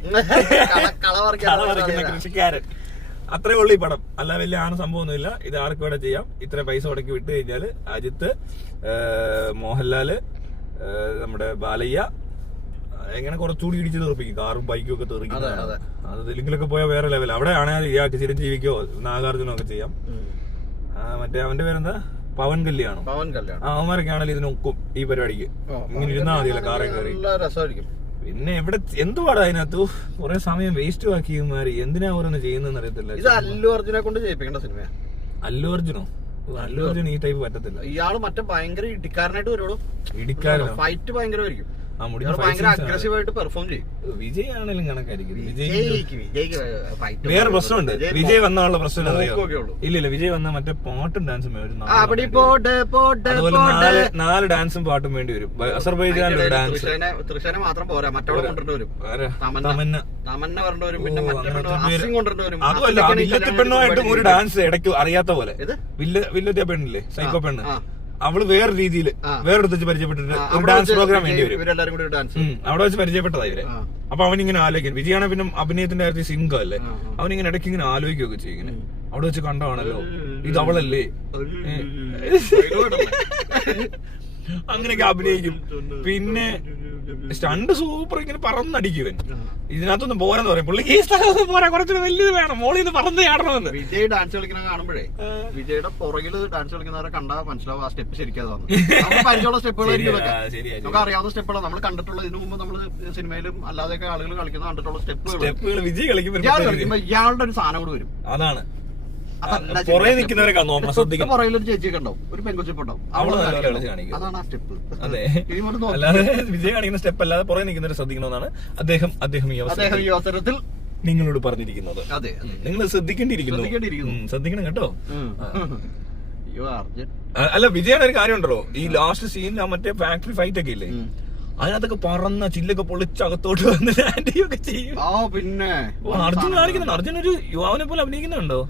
കളവറിക്കുന്ന കൃഷിക്കാരൻ. അത്രേ ഉള്ളു ഈ പടം. അല്ല വലിയ ആണ് സംഭവമൊന്നുമില്ല. ഇത് ആർക്കും ഇവിടെ ചെയ്യാം. ഇത്ര പൈസ മുടക്കി വിട്ട് കഴിഞ്ഞാല് അജിത്ത്, മോഹൻലാല്, നമ്മുടെ ബാലയ്യ എങ്ങനെ കുറച്ചുകൂടി ഇടിച്ച് തെറിപ്പിക്കും. കാറും ബൈക്കും ഒക്കെ തെറിക്കും. അത് തെലുങ്കിലൊക്കെ പോയാൽ വേറെ ലെവൽ. അവിടെ ആണെങ്കിൽ ഇയാൾക്ക് ചിരഞ്ജീവിക്കോ നാഗാർജുനോ ഒക്കെ ചെയ്യാം. മറ്റേ അവന്റെ പേരെന്താ, പവൻ കല്യാണോ? അവന്മാരൊക്കെ ആണെങ്കിലും ഇതിനൊക്കും ഈ പരിപാടിക്ക്. ഇങ്ങനെ ഇരുന്നാ മതിയല്ലോ കാറെ കയറി. പിന്നെ എവിടെ എന്തുപാടാ അതിനകത്ത് കുറെ സമയം വേസ്റ്റ് ആക്കിയമാര് എന്തിനാ ഓരോന്ന് ചെയ്യുന്നതെന്ന് അറിയത്തില്ല. ഇത് അല്ലു അർജുനെ കൊണ്ട് ചെയ്യിപ്പിക്കേണ്ട സിനിമ. അല്ലു അർജുനോ? അല്ലു അർജുൻ ഈ ടൈപ്പ് പറ്റത്തില്ല. ഇയാള് മറ്റേ ഭയങ്കര ഇടിക്കാരനായിട്ട് വരുള്ളൂ. ഇടിക്കാരനോ? ഫൈറ്റ് ഭയങ്കരമായിരിക്കും. ഭയങ്കര അഗ്രസീവായിട്ട് പെർഫോം ചെയ്യും. വിജയ് ആണെങ്കിലും കണക്കായിരിക്കും. വേറെ പ്രശ്നമുണ്ട്. വിജയ് വന്നുള്ള പ്രശ്നം അറിയോ? ഇല്ല വിജയ് വന്ന മറ്റേ പാട്ടും ഡാൻസും അതുപോലെ 4 ഡാൻസും പാട്ടും വേണ്ടി വരും. അസർബൈജാനിലെ ഡാൻസ് തൃശ്ശനെ മാത്രം പോരാ, മറ്റവളെ കൊണ്ടുവരും. തമന്ന വരേണ്ടി വരും. പിന്നെ അതുമല്ല, വില്ലത്തി പെണ്ണുമായിട്ടും ഒരു ഡാൻസ് ഇടയ്ക്ക് അറിയാത്ത പോലെ. വില്ലത്തിയ പെണ്ണില്ലേ, സൈക്കോ പെണ്ണ്, അവള് വേറെ രീതിയിൽ വേറെടുത്ത് വെച്ച് പരിചയപ്പെട്ടിട്ട് ഒരു ഡാൻസ് പ്രോഗ്രാം വേണ്ടി വരും. അവിടെ വെച്ച് പരിചയപ്പെട്ടതാ ഇവരെ. അപ്പൊ അവനിങ്ങനെ ആലോചിക്കും. വിജയാണെ പിന്നെ അഭിനയത്തിന്റെ കാര്യത്തിൽ സിംഗം അല്ലേ, അവനിങ്ങനെ ഇടയ്ക്ക് ഇങ്ങനെ ആലോചിക്കുകയൊക്കെ ചെയ്യും. ഇങ്ങനെ അവിടെ വെച്ച് കണ്ടതാണല്ലോ, ഇത് അവളല്ലേ, അങ്ങനെയൊക്കെ അഭിനയിക്കും. പിന്നെ സ്റ്റണ്ട് സൂപ്പർ ഇങ്ങനെ പറന്നടിക്കുവൻ. ഇതിനകത്തൊന്നും പോരാന്ന് പറയും പുള്ളി. ഈ സ്ഥലത്ത് പോരാ, കുറച്ചുകൂടെ വലിയത് വേണം, മോളിൽ നിന്ന് പറന്ന് ചാടണമെന്ന്. വിജയ് ഡാൻസ് കളിക്കുന്ന കാണുമ്പോഴേ വിജയുടെ പുറകില് ഡാൻസ് കളിക്കുന്നവരെ കണ്ടാൽ മനസ്സിലാവും ആ സ്റ്റെപ്പ് ശരിക്കാതാണ്. പരിചയമുള്ള സ്റ്റെപ്പുകളായിരിക്കും നമുക്ക് അറിയാവുന്ന സ്റ്റെപ്പുകളാണ് നമ്മൾ കണ്ടിട്ടുള്ള. ഇതിനു മുമ്പ് നമ്മള് സിനിമയിലും അല്ലാതെയൊക്കെ ആളുകൾ കളിക്കുന്ന കണ്ടിട്ടുള്ള സ്റ്റെപ്പുകൾ വിജയ് കളിക്കുമ്പോ ഇയാളുടെ ഒരു സാധനം കൂടെ വരും. അതാണ് പുറകെ നിൽക്കുന്നവരെ പുറകിലൊരു ചേച്ചിയൊക്കെ ഉണ്ടാവും, ഒരു പെൺകൊച്ചിപ്പുണ്ടാവും. അതാണ് ആ സ്റ്റെപ്പ്. അതെ, അല്ലാതെ വിജയ് കാണിക്കുന്ന സ്റ്റെപ്പ് അല്ലാതെ പുറകെ നിൽക്കുന്നവരെ ശ്രദ്ധിക്കണമെന്നാണ് അദ്ദേഹം ഈ അവസരത്തിൽ നിങ്ങളോട് പറഞ്ഞിരിക്കുന്നത്. അതെ, നിങ്ങൾ ശ്രദ്ധിക്കേണ്ടിയിരിക്കുന്നു. ശ്രദ്ധിക്കണം കേട്ടോ. അർജുൻ അല്ല, വിജയുടെ ഒരു കാര്യം ഉണ്ടല്ലോ, ഈ ലാസ്റ്റ് സീനിൽ ആ മറ്റേ ഫാക്ടറി ഫൈറ്റ് ഒക്കെ ഇല്ലേ, അതിനകത്തൊക്കെ പറന്ന ചില്ലൊക്കെ പൊളിച്ചകത്തോട്ട് വന്ന് ലാൻഡിയൊക്കെ ചെയ്യും. പിന്നെ അർജുൻ കാണിക്കുന്നുണ്ട്. അർജുൻ ഒരു യുവാവിനെ പോലെ അഭിനയിക്കുന്നുണ്ടോ?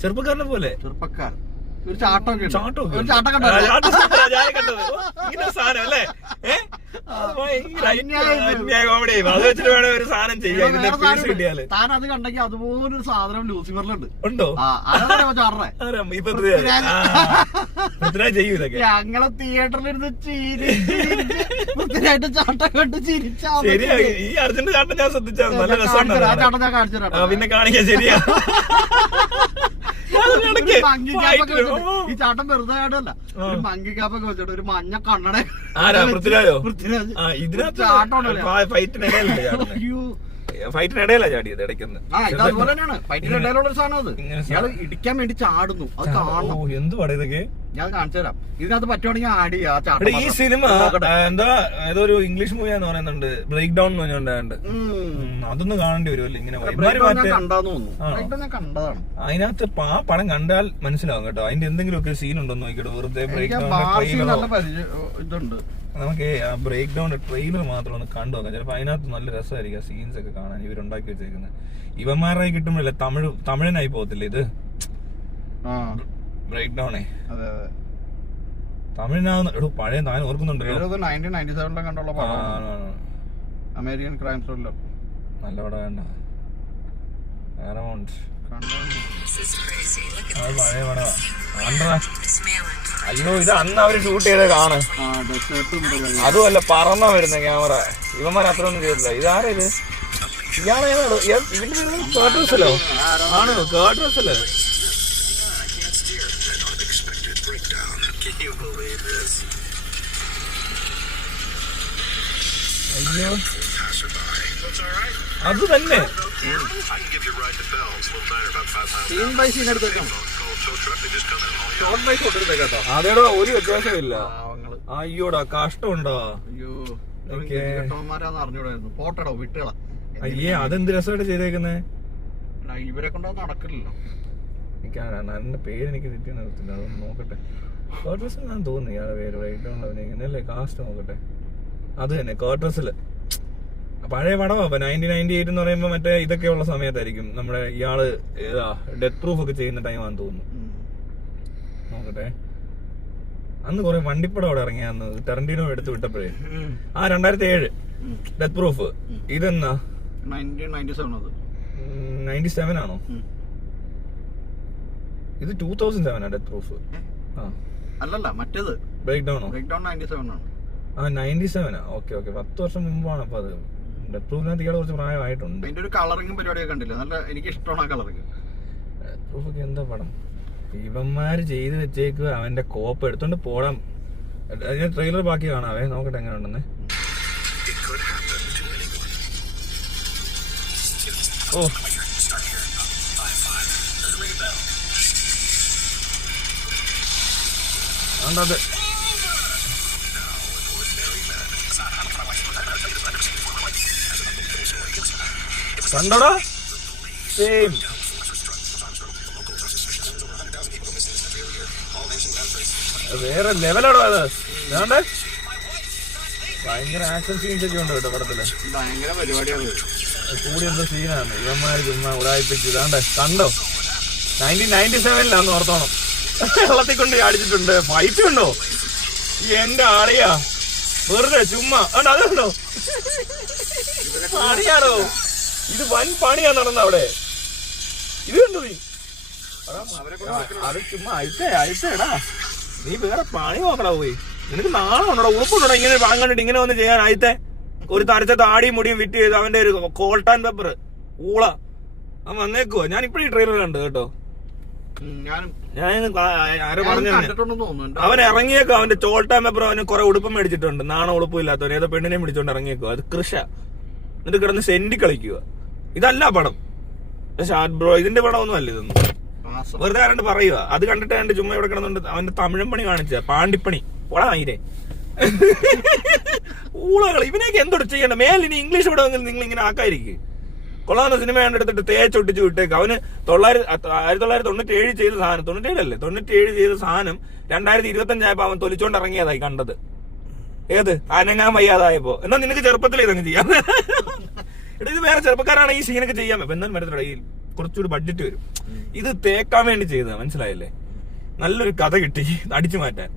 ചെറുപ്പക്കാരനെ പോലെ. ചെറുപ്പക്കാരൻ ഒരു ചാട്ടമൊക്കെ താൻ അത് കണ്ടെങ്കിൽ അതുപോലൊരു സാധനം ലൂസിഫറിലുണ്ട്. ഉണ്ടോ? ഞങ്ങളെ തിയേറ്ററിലിരുന്ന് ചിരിച്ചായിട്ട് ചാട്ടം കണ്ട് ചിരിച്ചാ. ഈ അർജുന്റെ ചാട്ടം ഞാൻ ശ്രദ്ധിച്ചാൽ നല്ല രസമുണ്ട്. ആ ചാട്ടം ഞാൻ കാണിച്ചു തരാം. പിന്നെ കാണിക്കാൻ ശരിയാ. ഈ ചാട്ടം വെറുതെ ആയിട്ടല്ല, ഒരു മങ്കി കാപ്പൊക്കെ വെച്ചിട്ട് ഒരു മഞ്ഞ കണ്ണട. പൃഥ്വിരാജോ? ഇതിനകത്ത് ഫൈറ്റിനിടയിലാ ചാടിയത് ഇടയ്ക്കൊന്ന്. അതുപോലെ തന്നെയാണ് ഫൈറ്റിനിടയിലുള്ള ഒരു സാധനം. അത് ഇയാള് ഇടിക്കാൻ വേണ്ടി ചാടുന്നു. അത് കാണണം. എന്തുവാണ് ഇതൊക്കെ? ഞാൻ കാണിച്ചു തരാം. ഇതിനകത്ത് പറ്റുവാണെങ്കിൽ ആഡ് ചെയ്യാം. ഈ സിനിമ എന്താ ഏതൊരു ഇംഗ്ലീഷ് മൂവിയാന്ന് പറയുന്നുണ്ട്, ബ്രേക്ക് ഡൗൺ എന്ന് പറഞ്ഞുകൊണ്ട്. അതൊന്ന് കാണേണ്ടി വരുമല്ലോ ഇങ്ങനെ. അതിനകത്ത് ആ പടം കണ്ടാൽ മനസ്സിലാവും കേട്ടോ, അതിന്റെ എന്തെങ്കിലുമൊക്കെ സീൻ ഉണ്ടോ നോക്കിട്ടോ. വെറുതെ ബ്രേക്ക് ഡൗൺ നമുക്ക് ആ ബ്രേക്ക് ഡൗൺ ട്രെയിലർ മാത്രം ഒന്ന് കണ്ടു നോക്കാം. ചിലപ്പോ അതിനകത്ത് നല്ല രസമായിരിക്കും സീൻസ് ഒക്കെ കാണാൻ ഇവരുണ്ടാക്കി വെച്ചേക്കുന്നത്. ഇവന്മാരായി കിട്ടുമ്പോഴല്ലേ തമിഴനായി പോകത്തില്ല ഇത് ബ്രേക്ക് ഡൗണേ. തമിഴിനാവുന്ന പഴയ താൻ ഓർക്കുന്നുണ്ടല്ലോ, 1997 കണ്ടുള്ള അമേരിക്കൻ ക്രൈം ത്രില്ലർ. നല്ല പടം വേണ്ട, പഴയ പടവാ. അയ്യോ ഇത് അന്ന് അവര് ഷൂട്ട് ചെയ്ത കാണ്. അതുമല്ല പറന്ന വരുന്ന ക്യാമറ. ഇവന്മാർ അത്ര ഒന്നും ചെയ്തില്ല. ഇതാരാ ഇത്? ഇയാളേതാണോ ഇതിന്റെ കേട്ടറസല്ലോ ആണ്? കേട്ടറസല്ലേ? അയ്യോ അത് തന്നെ അതേടാ, ഒരു വ്യത്യാസമില്ല. അയ്യോടാ കഷ്ടമുണ്ടോ? അയ്യേ അതെന്ത് രസമായിട്ട് ചെയ്തേക്കുന്നേ. ഇവരെ കൊണ്ടോ നടക്കില്ലല്ലോ. എന്റെ പേര് എനിക്ക് തെറ്റി നടത്തില്ല, അതൊന്ന് നോക്കട്ടെ. കേർട്ടസിൽ ഞാൻ തോന്നുന്നു ഇയാളെ പേര് അഭിനയിക്കുന്നല്ലേ. കാസ്റ്റ് നോക്കട്ടെ. അത് തന്നെ കേർട്ടസില് പഴയ പടമാ. 1998 എന്ന് പറയുമ്പോ മറ്റേ ഇതൊക്കെ ഉള്ള സമയത്തായിരിക്കും. നമ്മുടെ ഇയാള് ഡെത്ത് പ്രൂഫ് ഒക്കെ ചെയ്യുന്ന ടൈമാണെന്ന് തോന്നുന്നു. നോക്കട്ടെ. അന്ന് കുറെ വണ്ടിപ്പടം അവിടെ ഇറങ്ങിയാന്ന് ടെറന്റീനോ എടുത്ത് വിട്ടപ്പോഴേ. 2007 ഡെത്ത് പ്രൂഫ്. ഇതെന്നാ 97 ആണോ? ഇത് 2007 ഡെത്ത് പ്രൂഫ്. അല്ലല്ല മറ്റേത് ബ്രേക്ക് ഡൗൺ 97 ആണ്. 97. ഓക്കെ 10 വർഷം മുമ്പാണ്. അപ്പൊ അത് ഡെത്ത് പ്രൂഫിനകത്ത് ഇയാളെ കുറച്ച് പ്രായമായിട്ടുണ്ട്. അതിന്റെ ഒരു കളറിംഗും പരിപാടിയൊക്കെ കണ്ടില്ല, നല്ല എനിക്ക് ഇഷ്ടമാണ് ആ കളറിംഗ്. ഡെത്ത് പ്രൂഫൊക്കെ എന്താ പടം. ഇവന്മാര് ചെയ്ത് വെച്ചേക്ക്. അവന്റെ കോപ്പ് എടുത്തോണ്ട് പോടാം. അതിന്റെ ട്രെയിലർ ബാക്കി കാണാവേ, നോക്കട്ടെ എങ്ങനെ ഉണ്ടെന്ന്. ഓ അത് കണ്ടോടാ സെയിം. വേറെ ലെവലാണോ അത്? വേണ്ടേ ഭയങ്കര ആക്ഷൻ സീൻസ് ഒക്കെ ഉണ്ട് കേട്ടോ പടത്തില്. ഭയങ്കര പരിപാടിയാണ്. കൂടി എന്തോ സീനാണ്. ഇവന്മാര് ചുമ്മാ ഉടായിപ്പിച്ച് ഇതാണ്ടേ കണ്ടോ. 1997 ഓർത്തോണം. വെള്ളത്തിൽ കൊണ്ട് അടിച്ചിട്ടുണ്ട്. ഫൈറ്റ് ഉണ്ടോ എന്റെ ആളിയാ? വെറുതെ ചുമ്മാ അതുണ്ടോ പണിയാണോ ഇത്? വൻ പണിയാ നടന്ന അവിടെ. ഇത് കണ്ടു നീ? അത് ചുമ്മാ അയച്ചേടാ. നീ വേറെ പണി നോക്കടാ പോയി. നിനക്ക് നാളെ ഉണ്ടോ ഉറപ്പുണ്ടോ ഇങ്ങനെ പണം കണ്ടിട്ട് ഇങ്ങനെ വന്ന് ചെയ്യാൻ? ആദ്യത്തെ ഒരു തരച്ച താടിയും മുടിയും ഫിറ്റ് ചെയ്ത് അവന്റെ ഒരു കോൾട്ടാൻ പേപ്പർ ഊള അവൻ വന്നേക്കുവോ. ഞാൻ ഇപ്പഴും ട്രെയിലർ കണ്ടു കേട്ടോ. ആരോ പറഞ്ഞു അവൻ ഇറങ്ങിയേക്കോ. അവന്റെ ചോൾട്ടാൻ പേപ്പർ അവന് കുറെ ഉടുപ്പം മേടിച്ചിട്ടുണ്ട്. നാണോ ഉടുപ്പം ഇല്ലാത്തവൻ ഏതോ പെണ്ണിനെ പിടിച്ചോണ്ട് ഇറങ്ങിയേക്കോ. അത് കൃഷ. എന്നിട്ട് കിടന്ന് സെന്റി കളിക്കുക. ഇതല്ല പടം. ബ്രോ ഇതിന്റെ പടം ഒന്നും അല്ല ഇതൊന്നും. വെറുതെ ആരണ്ട് പറയുക. അത് കണ്ടിട്ട് കണ്ട് ചുമ്മാ ഇവിടെ കിടന്നുണ്ട് അവന്റെ തമിഴൻ പണി കാണിച്ച പാണ്ടിപ്പണി ഓടാ അതിരെ ഊളകൾ. ഇവനെയൊക്കെ എന്തോട് ചെയ്യണ്ട. മേലിനി ഇംഗ്ലീഷ് പടമെങ്കിൽ നിങ്ങൾ ഇങ്ങനെ ആക്കാതിരിക്കും. കൊള്ളാവുന്ന സിനിമ എടുത്തിട്ട് തേച്ചൊട്ടിച്ച് വിട്ടേക്ക്. അവന് 1997 ചെയ്ത സാധനം, 97 ചെയ്ത സാധനം 2025 ആയപ്പോ അവൻ തൊലിച്ചോണ്ട് ഇറങ്ങിയതായി കണ്ടത്. ഏത് അനങ്ങാൻ വയ്യാതായപ്പോ. എന്നാ നിനക്ക് ചെറുപ്പത്തിൽ ഇതങ്ങ് ചെയ്യാം. ഇത് വേറെ ചെറുപ്പക്കാരാണ് ഈ സീനൊക്കെ ചെയ്യാൻ. അപ്പൊ എന്നാലും വരത്തില്ല, ഈ കുറച്ചുകൂടി ബഡ്ജറ്റ് വരും. ഇത് തേക്കാൻ വേണ്ടി ചെയ്തതാ, മനസ്സിലായില്ലേ? നല്ലൊരു കഥ കിട്ടി അടിച്ചു മാറ്റാൻ.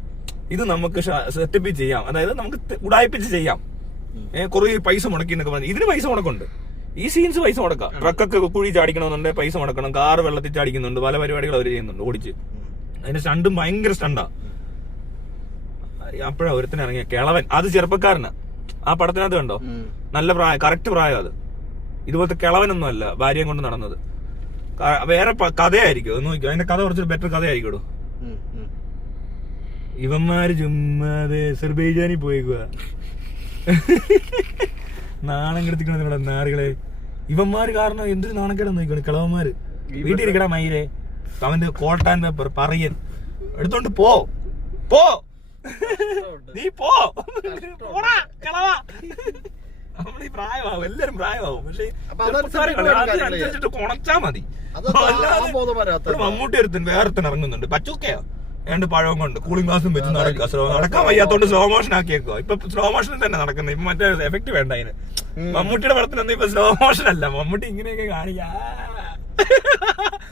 ഇത് നമുക്ക് സെറ്റപ്പ് ചെയ്യാം. അതായത് നമുക്ക് ഉടായിപ്പിച്ച് ചെയ്യാം. കുറെ പൈസ മുടക്കി എന്നൊക്കെ പറഞ്ഞു. ഇതിന് പൈസ മുടക്കുണ്ട്. ഈ സീൻസ് പൈസ മുടക്കാം. ട്രക്കൊക്കെ കുഴി ചാടിക്കണമെന്നുണ്ട്, പൈസ മുടക്കണം. കാറ് വെള്ളത്തിൽ ചാടിക്കുന്നുണ്ട്. പല പരിപാടികൾ അവർ ചെയ്യുന്നുണ്ട് ഓടിച്ച്. അതിന്റെ സ്റ്റണ്ടും ഭയങ്കര സ്റ്റണ്ടാ. അപ്പോഴാ ഒരുത്തിന് ഇറങ്ങിയ കിളവൻ. അത് ചെറുപ്പക്കാരനാ. ആ പടത്തിനകത്ത് കണ്ടോ? നല്ല പ്രായം, കറക്റ്റ് പ്രായം. അത് ഇതുപോലത്തെ കിളവനൊന്നും അല്ല ഭാര്യയും കൊണ്ട് നടന്നത്. വേറെ കഥയായിരിക്കും. അത് നോക്കിയോ, അതിന്റെ കഥ കുറച്ച് ബെറ്റർ കഥയായിരിക്കും. ഇവന്മാര് ചുമ്മാതെ സെർബൈജാനിൽ പോയേക്കുക. നാണം കെടുത്തിക്കണ നാറുകളെ. ഇവന്മാര് കാരണം എന്തൊരു നാണക്കേടാന്ന് നോക്കണം. കിളവന്മാര് വീട്ടിൽ ഇരിക്കടാ മയിലെ. അവന്റെ കോൾട്ടാൻ പേപ്പർ പറയൻ എടുത്തോണ്ട് പോ. പോ, നീ പോടാ കളവാ. നമ്മളീ പ്രായമാവും, എല്ലാരും പ്രായമാവും. പക്ഷെ അതിനനുസരിച്ചിട്ട് കൊണച്ചാ മതി. മമ്മൂട്ടി ഒരുത്തൻ വേറൊരുത്തൻ ഇറങ്ങുന്നുണ്ട്, പച്ചൂക്കയോ രണ്ട് പഴവും കൊണ്ട് കൂളിംഗ് ഗ്ലാസും വെച്ച് നടക്കുക. നടക്കാൻ വയ്യാത്തോണ്ട് സ്ലോ മോഷൻ ആക്കിയേക്കോ. ഇപ്പൊ സ്ലോ മോഷനിൽ തന്നെ നടക്കുന്നത്. ഇപ്പൊ മറ്റേ എഫക്ട് വേണ്ട അതിന്. മമ്മൂട്ടിയുടെ പടത്തിനൊന്നും ഇപ്പൊ സ്ലോ മോഷൻ അല്ല, മമ്മൂട്ടി ഇങ്ങനെയൊക്കെ കാണിക്കാ.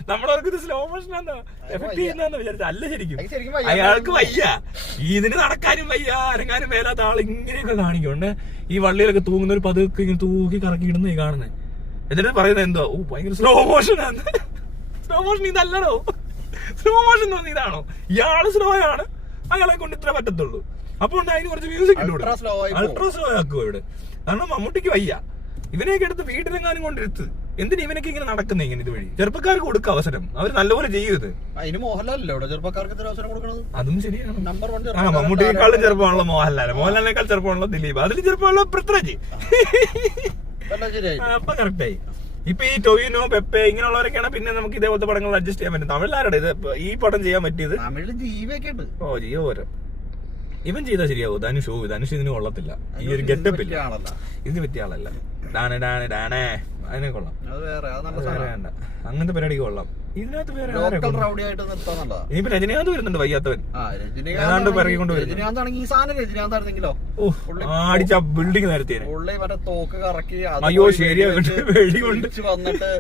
നമ്മളവർക്ക് ഇത് സ്ലോ മോഷൻ ആണോ എഫക്ട് ചെയ്യുന്നതെന്ന് വിചാരിച്ച അല്ല. ശരിക്കും അയാൾക്ക് വയ്യ, ഇതിന് നടക്കാനും വയ്യ, അനങ്ങാനും മേലാത്ത ആൾ ഇങ്ങനെയൊക്കെ കാണിക്കുന്നുണ്ട്. ഈ വള്ളിയിലൊക്കെ തൂങ്ങുന്ന ഒരു പതുക്കെ ഇങ്ങനെ തൂക്കി കറക്കി ഇടുന്ന കാണുന്നത്. എന്നിട്ട് പറയുന്നത് എന്തോ ഭയങ്കര സ്ലോ മോഷൻ ആണ്. സ്ലോ മോഷൻ ഇതല്ലടോ. സ്ലോ മോഷൻ എന്ന് പറഞ്ഞ ഇതാണോ? ഇയാള് സ്ലോ ആണ്, അയാളെ കൊണ്ട് ഇത്ര പറ്റത്തുള്ളൂ. അപ്പൊ അതിന് കുറച്ച് മ്യൂസിക് ഇട്ടു, അൾട്രാ സ്ലോ ആക്കുവോ ഇവിടെ. കാരണം മമ്മൂട്ടിക്ക് വയ്യ. ഇവനെയൊക്കെ എടുത്ത് വീട്ടിലെങ്ങാനും കൊണ്ടിരുത്ത്. എന്തിനാ ഇവനൊക്കെ ഇങ്ങനെ നടക്കുന്നത്? ഇങ്ങനെ ഇതുവഴി ചെറുപ്പക്കാർക്ക് കൊടുക്കുക അവസരം, അവർ നല്ലപോലെ ചെയ്യത്. അതും ശരിയാണ്. മമ്മൂട്ടിയേക്കാളും ചെറുപ്പമാണല്ലോ മോഹൻലാൽ, മോഹൻലാലിനേക്കാൾ ചെറുപ്പമാണല്ലോ ദിലീപ്, അതിൽ ചെറുപ്പമാണല്ലോ പൃഥ്വിരാജ്. അപ്പൊ കറക്റ്റായി. ഇപ്പൊ ഈ ടൊവിനോ, പെപ്പെ ഇങ്ങനെയുള്ളവരൊക്കെയാണ് പിന്നെ നമുക്ക് ഇതേപോലത്തെ പടങ്ങൾ അഡ്ജസ്റ്റ് ചെയ്യാൻ പറ്റും. തമിഴിലാരുടെ ഇത് ഈ പടം ചെയ്യാൻ പറ്റിയത്? ഓ ജിയോ വരെ ഇവൻ ചെയ്താൽ ശരിയാവോ? ധനുഷ് ഇതിന് കൊള്ളത്തില്ല. ഈ ഒരു ഗെറ്റപ്പ് ഇല്ല, ഇതിന് പറ്റിയ ആളല്ല. ഡാനേ അതിനെ കൊള്ളാം, വേണ്ട അങ്ങനത്തെ പരിപാടിക്ക് കൊള്ളാം. ഇതിനകത്ത് വേറെ ഇനിയിപ്പോ രജനീകാന്ത് വരുന്നുണ്ട്, വയ്യാത്തവൻ ഏതാണ്ട് പിറകിക്കൊണ്ട് വരുന്നുണ്ട്. അടിച്ച ബിൽഡിംഗ് നിരത്തിയെ. അയ്യോ ശരിയാ, വെടി കൊണ്ട് വന്നിട്ട്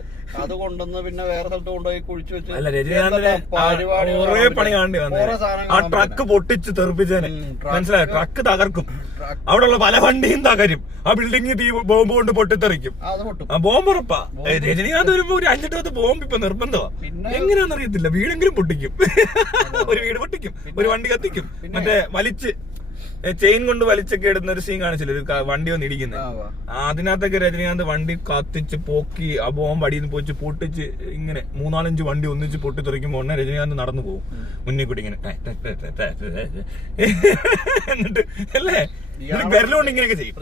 അത് കൊണ്ടുവന്ന് പിന്നെ വേറെ സ്ഥലത്ത് കൊണ്ടുപോയി കുഴിച്ചു വെച്ച്. അല്ല, രജനീകാന്തിനെ കുറെ പണി കാണേണ്ടി വന്നത്. ആ ട്രക്ക് പൊട്ടിച്ച് തെറിപ്പിച്ചേനെ, മനസ്സിലായോ? ട്രക്ക് തകർക്കും, അവിടെയുള്ള പല വണ്ടിയും തകരും, ആ ബിൽഡിംഗ് തീ ബോംബ് കൊണ്ട് പൊട്ടിത്തെറിക്കും. ആ ബോംബ് ഉറപ്പാ. രജനീകാന്ത് വരുമ്പോ ഒരു 5-10 ബോംബ് ഇപ്പൊ നിർബന്ധമാ. എങ്ങനെയാണെന്ന് അറിയത്തില്ല, വീടെങ്കിലും പൊട്ടിക്കും. ഒരു വീട് പൊട്ടിക്കും, ഒരു വണ്ടി കത്തിക്കും. മറ്റേ വലിച്ച് ചെയിൻ കൊണ്ട് വലിച്ചൊക്കെ ഇടുന്ന ഒരു സീൻ കാണിച്ചില്ല, ഒരു വണ്ടി വന്ന് ഇടിക്കുന്നത്. അതിനകത്തൊക്കെ രജനീകാന്ത് വണ്ടി കത്തിച്ച് പോക്കി ആ ബോംബ് അടിയിൽ നിന്ന് പോയിച്ച് പൊട്ടിച്ച് ഇങ്ങനെ 3-4 വണ്ടി ഒന്നിച്ച് പൊട്ടിത്തെറിക്കുമ്പോൾ ഉടനെ രജനീകാന്ത് നടന്നു പോകും മുന്നിൽ കൂടി ഇങ്ങനെ. എന്നിട്ട് അല്ലേ വിരലുകൊണ്ട് ഇങ്ങനെയൊക്കെ ചെയ്യും.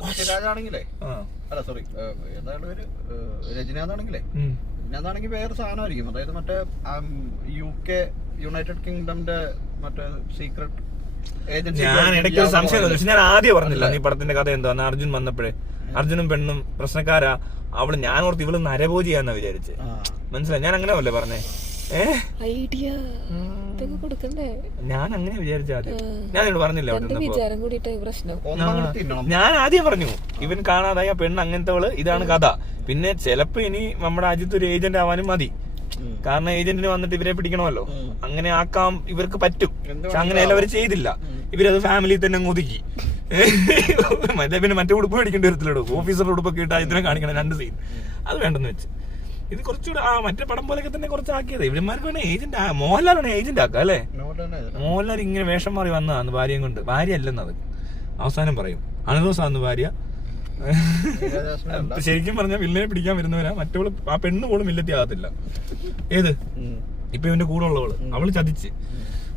രജനീകാന്താണെങ്കിൽ വേറെ സാധനമായിരിക്കും. അതായത് മറ്റേ UK യുണൈറ്റഡ് കിങ്ഡമിന്റെ മറ്റേ സീക്രട്ട്. ഞാൻ ഇടയ്ക്ക് ഒരു സംശയം തോന്നി, പക്ഷെ ഞാൻ ആദ്യം പറഞ്ഞില്ല നീ പടത്തിന്റെ കഥ എന്താന്ന്. അർജുൻ വന്നപ്പോഴേ അർജുനും പെണ്ണും പ്രശ്നക്കാരാ, അവള് ഞാൻ ഓർത്ത് ഇവള് നരഭോജിയാന്നാ വിചാരിച്ച്. മനസ്സിലായി? ഞാൻ അങ്ങനെ അല്ലേ പറഞ്ഞേ? ഞാൻ അങ്ങനെ വിചാരിച്ച ആദ്യം. ഞാൻ പറഞ്ഞില്ല ഞാൻ ആദ്യം പറഞ്ഞു ഇവൻ കാണാതായ പെണ്ണ് അങ്ങനത്തെ ഇതാണ് കഥ. പിന്നെ ചിലപ്പോ ഇനി നമ്മുടെ അജിത്ത് ഒരു ഏജന്റ് ആവാനും മതി. കാരണം ഏജന്റിന് വന്നിട്ട് ഇവരെ പിടിക്കണമല്ലോ, അങ്ങനെ ആക്കാം ഇവർക്ക് പറ്റും. പക്ഷെ അങ്ങനെയല്ല അവർ ചെയ്തില്ല. ഇവരത് ഫാമിലി തന്നെ ഒതുക്കി. പിന്നെ മറ്റേ ഉടുപ്പ് മേടിക്കേണ്ടി വരത്തില്ലടോ. ഓഫീസറുടെ ഉടുപ്പൊക്കെ ഇട്ട് ഇതിനെ കാണിക്കണം 2 സീൻ. അത് വേണ്ടെന്ന് വെച്ച് ഇത് കുറച്ചുകൂടെ മറ്റേ പടം പോലെയൊക്കെ തന്നെ കുറച്ചാക്കിയത്. ഇവന്മാർക്ക് വേണേ ഏജന്റ് മോഹൻലാലാണ് ഏജന്റ് ആക്കാം അല്ലേ? മോഹൻലാൽ ഇങ്ങനെ വേഷം മാറി വന്നതാണ് ഭാര്യയും കൊണ്ട്. ഭാര്യ അല്ലെന്നത് അവസാനം പറയും. അണുദോസാന്ന് ഭാര്യ. ശരിക്കും പറഞ്ഞാൽ വില്ലനെ പിടിക്കാൻ വരുന്നവരാ. മറ്റവള് ആ പെണ്ണ് പോലും വില്ലത്തി ആകത്തില്ല. ഏത് ഇപ്പൊ ഇവന്റെ കൂടെ ഉള്ളവള് അവള് ചതിച്ച്.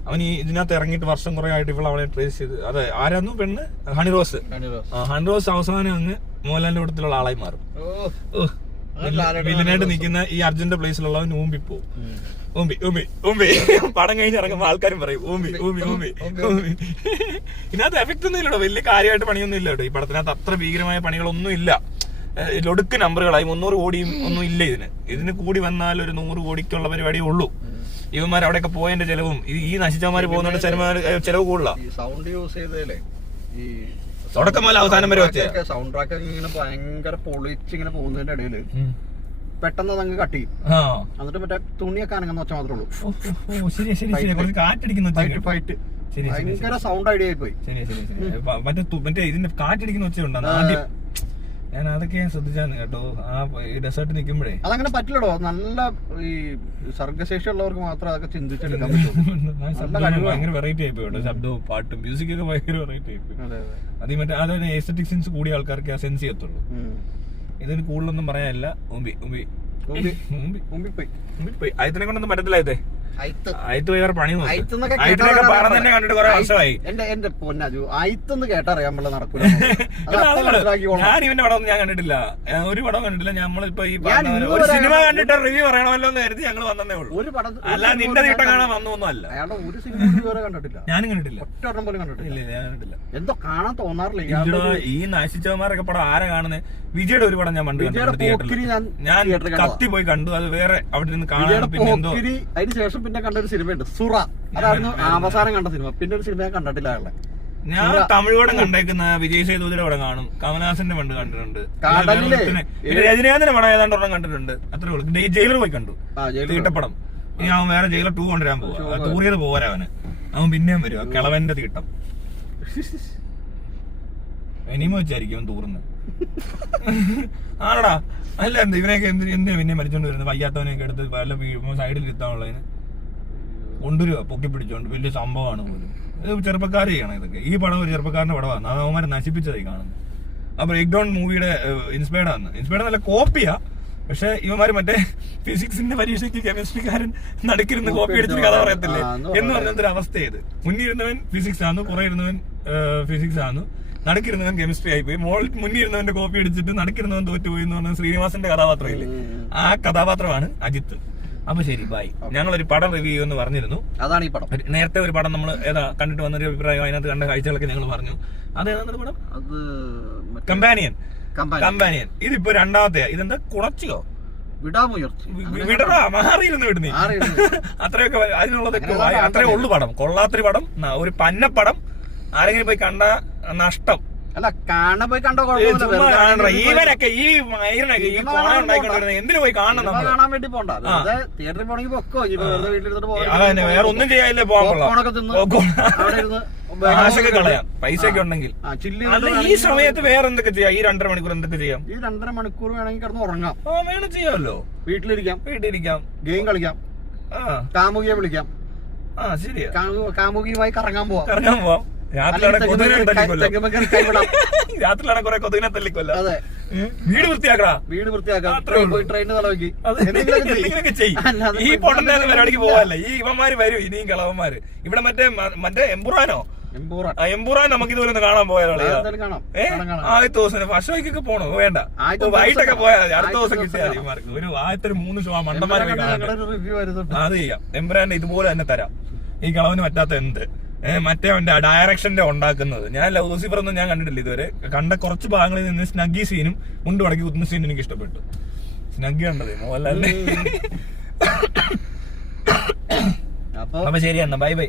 അവൻ ഇതിനകത്ത് ഇറങ്ങിയിട്ട് വർഷം കുറെ ആയിട്ട് ഇവൾ അവളെ ട്രേസ് ചെയ്ത്. അതെ, ആരാന്നു പെണ്ണ്? ഹണിറോസ്. ഹണിറോസ് അവസാനം അങ്ങ് മോഹൻലാലിന്റെ കൂട്ടത്തിലുള്ള ആളായി മാറും. വില്ലനായിട്ട് നിൽക്കുന്ന ഈ അർജുന്റെ പ്ലേസിലുള്ളവൻ ഊമ്പിപ്പോവും. പടം കഴിഞ്ഞ് ഇറങ്ങുമ്പോ ആൾക്കാരും പറയും ഊമ്പി. ഇതിനകത്ത് എഫക്ട് ഒന്നും ഇല്ലടോ, വലിയ കാര്യമായിട്ട് പണിയൊന്നും ഇല്ല കേട്ടോ. ഈ പടത്തിനകത്ത് അത്ര ഭീകരമായ പണികളൊന്നും ഇല്ല. ഒടുക്ക് നമ്പറുകളായി 300 കോടിയും ഒന്നും ഇല്ല ഇതിന് കൂടി വന്നാൽ ഒരു 100 കോടിക്കുള്ള പരിപാടിയേ ഉള്ളൂ. ഇവന്മാർ അവിടെയൊക്കെ പോയതിന്റെ ചെലവും ഈ നശിച്ചവന്മാര് പോകുന്നതിന്റെ ചെലവ് കൂടുതലാ. സൗണ്ട് യൂസ് ചെയ്തല്ലേ ഈ തുടക്കം മുതൽ അവസാനം വരെ വെച്ച സൗണ്ട് ട്രാക്ക് ഇങ്ങനെ ഭയങ്കര പൊളിച്ച് ഇങ്ങനെ പോകുന്നതിന്റെ ഇടയില് പെട്ടെന്ന് അതങ്ങ് കട്ട് ചെയ്യും. എന്നിട്ട് മറ്റേ തുണിയൊക്കെ അനങ്ങുന്ന ഒച്ച മാത്രമേ ഉള്ളൂ. ഫൈറ്റ് ഭയങ്കര സൗണ്ട് ഐഡിയ ആയി പോയി. മറ്റേ ഇതിന്റെ കാറ്റടിക്കുന്ന ഒച്ചയുണ്ടോ ആദ്യം? ഞാൻ അതൊക്കെ ശ്രദ്ധിച്ചാണ് കേട്ടോ. ആ ഡെസേർട്ട് നിൽക്കുമ്പോഴേ അതങ്ങനെ പറ്റില്ലടോ. നല്ല ഈ സർഗശേഷി ഉള്ളവർക്ക് മാത്രമേ അതൊക്കെ ചിന്തിച്ചെടുക്കാൻ പറ്റൂ. ഭയങ്കര വെറൈറ്റി ആയിപ്പോയി കേട്ടോ. ശബ്ദവും പാട്ടും മ്യൂസിക്കൊക്കെ ഭയങ്കര വെറൈറ്റി ആയിപ്പോയി. അത് മറ്റേ അതായത് എസ്തെറ്റിക് സെൻസ് കൂടിയ ആൾക്കാർക്ക് ആ സെൻസ് ചെയ്യത്തുള്ളൂ. ഇതിന് കൂടുതലൊന്നും പറയാനില്ല. അതിനെ കൊണ്ടൊന്നും പറ്റത്തില്ല. അയത്ത് പോയി വേറെ പണി അയത്തിലൊക്കെ പടം തന്നെ കണ്ടിട്ട് കുറെ വർഷമായി. എന്റെ പൊന്നു അയത്തെന്ന് കേട്ടറിയാൻ പറ്റില്ല, നടക്കൂല. ഞാൻ ഇവന്റെ പടം ഞാൻ കണ്ടിട്ടില്ല, ഒരു പടം കണ്ടിട്ടില്ല. നമ്മളിപ്പോ ഈ ഒരു സിനിമ കണ്ടിട്ട് റിവ്യൂ പറയണമല്ലോ എന്ന് കരുതി ഞങ്ങൾ വന്നേ ഉള്ളൂ. ഒരു പടം അല്ല നിന്റെ തീട്ടം കാണാൻ വന്നൊന്നും അല്ല. അയാളുടെ ഒരു സിനിമ കണ്ടിട്ടില്ല, ഞാനും കണ്ടിട്ടില്ല, ഒറ്റ പോലും കണ്ടിട്ടില്ല. ഞാൻ കണ്ടിട്ടില്ല. എന്തോ കാണാൻ തോന്നാറില്ല. ഈ നശിച്ചവന്മാരൊക്കെ പടം ആരാ കാണുന്നത്? വിജയുടെ ഒരു പടം ഞാൻ പണ്ട് തിയേറ്ററിൽ ഞാൻ കത്തി പോയി കണ്ടു. അത് വേറെ അവിടെ നിന്ന് കാണാൻ. പിന്നെ എന്തോ അതിന് ശേഷം പിന്നെ കണ്ട ഒരു സിനിമയുണ്ട് സുറ, അതായിരുന്നു അവസാനം കണ്ട സിനിമ. പിന്നെ ഒരു സിനിമ കണ്ടിട്ടില്ല അയാളെ. ഞാൻ തമിഴ് പടം കണ്ടേക്കുന്ന വിജയ് സേതുപതിയുടെ പടം കാണും, കമലഹാസന്റെ പണ്ട് കണ്ടിട്ടുണ്ട്, രജനീകാന്തിന്റെ പടം ഏതാണ്ട് ഒരെണ്ണം കണ്ടിട്ടുണ്ട്. അത്രേ ഉള്ളൂ. ജയിലർ പോയി കണ്ടു, തീട്ടപ്പടം. ഇനി അവൻ വേറെ ജയിലർ 2 കൊണ്ടുവരാൻ പോവാ. തൂറിയത് പോരാ അവന്, അവൻ പിന്നെയും വരും. കിളവന്റെ തീട്ടം ഇനിമ വെച്ചായിരിക്കും തൂർന്ന്. ആണടാ, അല്ല എന്താ ഇവനെയൊക്കെ എന്തിനാ പിന്നെ മരിച്ചോണ്ട് വരുന്നത്? വയ്യാത്തവനെയൊക്കെ എടുത്ത് വല്ല സൈഡിൽ ഇരുത്താനുള്ളതിന് കൊണ്ടുവരിക, പൊക്കി പിടിച്ചോണ്ട്. വലിയ സംഭവമാണ് പോലും. ഇത് ചെറുപ്പക്കാർ ചെയ്യണം ഇതൊക്കെ. ഈ പടം ഒരു ചെറുപ്പക്കാരന്റെ പടമാണ്, അത് അവന്മാരെ നശിപ്പിച്ചതായി കാണുന്നത്. ആ ബ്രേക്ക് ഡൗൺ മൂവിയുടെ ഇൻസ്പയർഡ് ആണ്. ഇൻസ്പയർഡ് നല്ല കോപ്പിയാ, പക്ഷെ ഇവന്മാര് മറ്റേ ഫിസിക്സിന്റെ പരീക്ഷയ്ക്ക് കെമിസ്ട്രിക്കാരൻ നടുക്കിരുന്ന് കോപ്പി അടിച്ചിട്ട് കഥ പറയത്തില്ലേ എന്ന് പറഞ്ഞൊരു അവസ്ഥയത്. മുന്നിരുന്നവൻ ഫിസിക്സ് ആന്നു, കുറെ ഇരുന്നവൻ ഫിസിക്സ് ആന്നു, നടുക്കിരുന്നവൻ കെമിസ്ട്രി ആയിപ്പോയി. മുന്നിരുന്നവന്റെ കോപ്പി അടിച്ചിട്ട് നടുക്കിരുന്നവൻ തോറ്റുപോയി എന്ന് പറഞ്ഞ ശ്രീനിവാസന്റെ കഥാപാത്രമില്ലേ, ആ കഥാപാത്രമാണ് അജിത്ത്. അപ്പൊ ശരി, ബൈ. ഞങ്ങളൊരു പടം റിവ്യൂ ചെയ്യുമെന്ന് പറഞ്ഞിരുന്നു. അതാണ് ഈ പടം. നേരത്തെ ഒരു പടം നമ്മൾ ഏതാ കണ്ടിട്ട് വന്നൊരു അഭിപ്രായം, അതിനകത്ത് കണ്ട കാഴ്ചകളൊക്കെ ഞങ്ങൾ പറഞ്ഞു. അതേതാണ് പടം? അത് കമ്പാനിയൻ. ഇതിപ്പോ രണ്ടാമത്തെ. ഇതെന്താ കുളച്ചിയോ? വിടറാ, മാറിയിരുന്നു വിടുന്നേ. അത്രയൊക്കെ അതിനുള്ളതൊക്കെ അത്രേ ഉള്ളു പടം. കൊള്ളാത്തൊരു പടം, ഒരു പന്നപ്പടം. ആരെങ്കിലും പോയി കണ്ട നഷ്ടം. അല്ല, കാണാൻ പോയി കണ്ടോ? ഈവനൊക്കെ ഈ മൈരനൊക്കെ ഈ കോണ ഉണ്ടായിക്കൊണ്ടിരുന്നത് എന്തിനു പോയി കാണണം? നമ്മൾ കാണാൻ വേണ്ടി പോണ്ട, തിയേറ്ററിൽ പോണെങ്കിൽ പൊക്കോ. അതന്നെ, വേറെ ഒന്നും ചെയ്യാനില്ലേ, ആശയൊക്കെ കളയാം, പൈസ ഒക്കെ ഉണ്ടെങ്കിൽ. ഈ സമയത്ത് വേറെ എന്തൊക്കെ ചെയ്യാം? ഈ 2.5 മണിക്കൂർ എന്തൊക്കെ ചെയ്യാം? ഈ 2.5 മണിക്കൂർ വേണമെങ്കിൽ കിടന്ന് ഉറങ്ങാം. വേണം, ചെയ്യാമല്ലോ. വീട്ടിലിരിക്കാം, ഗെയിം കളിക്കാം, കാമുകിയെ വിളിക്കാം. ശരിയാ, കാമുകിയുമായി കറങ്ങാൻ പോവാം. രാത്രിയിലാണ് കുറെ കൊതുകിനെ തല്ലിക്കൊല്ല. വീട് വൃത്തിയാക്കാം, ട്രെയിൻ തലവെക്കി എന്തെങ്കിലുമൊക്കെ ചെയ്യും. ഈ പൊട്ടന്റെ പരിപാടിക്ക് പോവാല്ലേ ഈ ഇവന്മാര് വരും, ഇനിയും കളവന്മാര്. ഇവിടെ മറ്റേ എംപുറാൻ നമുക്ക് ഇതുപോലെ ഒന്ന് കാണാൻ പോയാലോ? ആദ്യത്തെ ദിവസം ഫഷോയ്ക്കൊക്കെ പോണോ? വേണ്ട, വൈകിട്ടൊക്കെ പോയാൽ അടുത്ത ദിവസം കിട്ടിയാൽ ഇവന്മാർക്ക് ഒരു ആദ്യത്തെ 3 ഷോ മണ്ടന്മാരെ പോയി കാണാൻ. അത് ചെയ്യാം. എംപുറാന്റെ ഇതുപോലെ തന്നെ തരാം. ഈ കളവന് പറ്റാത്ത എന്ത് മറ്റേ അവന്റെ ഡയറക്ഷന്റെ ഉണ്ടാക്കുന്നത്. ഞാൻ ലൂസിഫർ ഒന്നും ഞാൻ കണ്ടിട്ടില്ല ഇതുവരെ. കണ്ട കുറച്ച് ഭാഗങ്ങളിൽ നിന്ന് സ്നഗ്ഗി സീനും മുണ്ട് മടക്കി കുത്തുന്ന സീനും എനിക്ക് ഇഷ്ടപ്പെട്ടു. സ്നഗ്ഗി കണ്ടത് മോഹൻലാലിന്റെ. അപ്പൊ ശരി, എന്നാ ബൈ.